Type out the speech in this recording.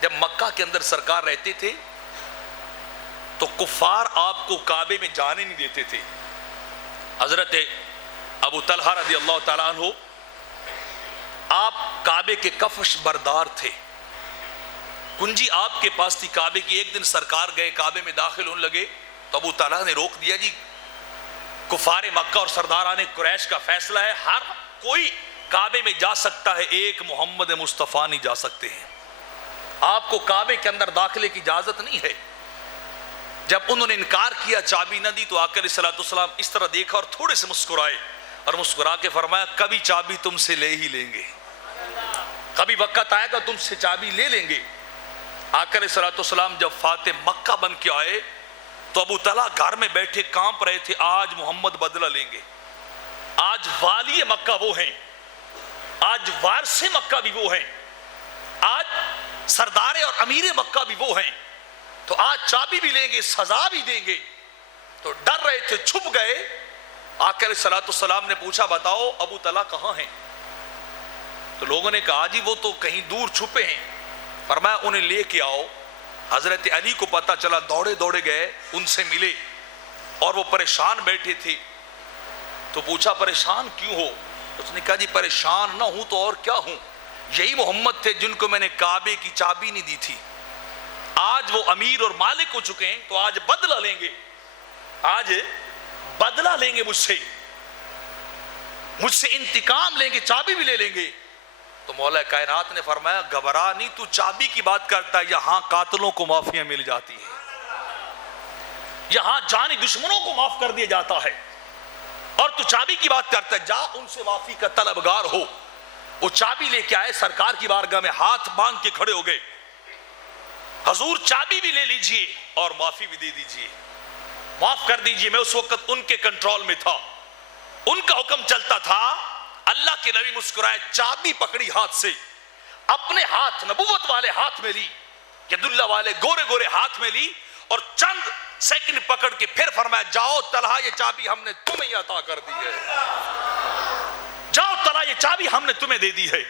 جب مکہ کے اندر سرکار رہتے تھے تو کفار آپ کو کعبے میں جانے نہیں دیتے تھے. حضرت ابو طلحہ رضی اللہ تعالیٰ عنہ آپ کعبے کے کفش بردار تھے, کنجی آپ کے پاس تھی کعبے کی. ایک دن سرکار گئے کعبے میں داخل ہونے لگے تو ابو طلحہ نے روک دیا, جی کفار مکہ اور سرداران قریش کا فیصلہ ہے, ہر کوئی کعبے میں جا سکتا ہے, ایک محمد مصطفیٰ نہیں جا سکتے ہیں, آپ کو کعبے کے اندر داخلے کی اجازت نہیں ہے. جب انہوں نے انکار کیا, چابی نہ دی, تو آقا علیہ الصلوۃ والسلام اس طرح دیکھا اور تھوڑے سے مسکرائے اور مسکرا کے فرمایا کبھی چابی تم سے لے ہی لیں گے, کبھی وقت آئے گا تم سے چابی لے لیں گے. آقا علیہ الصلوۃ والسلام جب فاتح مکہ بن کے آئے تو ابو طلحہ گھر میں بیٹھے کانپ رہے تھے, آج محمد بدلہ لیں گے, آج والی مکہ وہ ہیں, آج وارث مکہ بھی وہ ہیں, آج سردار اور امیر مکہ بھی وہ ہیں, تو آج چابی بھی لیں گے, سزا بھی دیں گے. تو ڈر رہے تھے, چھپ گئے. آقا علیہ الصلوۃ والسلام نے پوچھا بتاؤ ابو طلحہ کہاں ہیں؟ تو لوگوں نے کہا جی وہ تو کہیں دور چھپے ہیں. فرمایا انہیں لے کے آؤ. حضرت علی کو پتہ چلا, دوڑے دوڑے گئے, ان سے ملے اور وہ پریشان بیٹھے تھے. تو پوچھا پریشان کیوں ہو؟ اس نے کہا جی پریشان نہ ہوں تو اور کیا ہوں, یہی محمد تھے جن کو میں نے کعبے کی چابی نہیں دی تھی, آج وہ امیر اور مالک ہو چکے ہیں, تو آج بدلہ لیں گے, آج بدلہ لیں گے, مجھ سے انتقام لیں گے, چابی بھی لے لیں گے. تو مولا کائنات نے فرمایا گھبرا نہیں, تو چابی کی بات کرتا ہے, یہاں قاتلوں کو معافیاں مل جاتی ہیں, یہاں جانی دشمنوں کو معاف کر دیا جاتا ہے, اور تو چابی کی بات کرتا ہے, جا ان سے معافی کا طلبگار ہو. وہ چابی لے کے آئے, سرکار کی بارگاہ میں ہاتھ باندھ کے کھڑے ہو گئے, حضور چابی بھی لے لیجئے اور معافی بھی دے دیجئے, معاف کر دیجئے. میں اس وقت ان کے کنٹرول میں تھا, ان کا حکم چلتا تھا. اللہ کے نبی مسکرائے, چابی پکڑی ہاتھ سے, اپنے ہاتھ نبوت والے ہاتھ میں لی, ید اللہ والے گورے گورے ہاتھ میں لی, اور چند سیکنڈ پکڑ کے پھر فرمایا جاؤ طلحہ یہ چابی ہم نے تمہیں عطا کر دی ہے, جاؤ طلحہ یہ چابی ہم نے تمہیں دے دی ہے.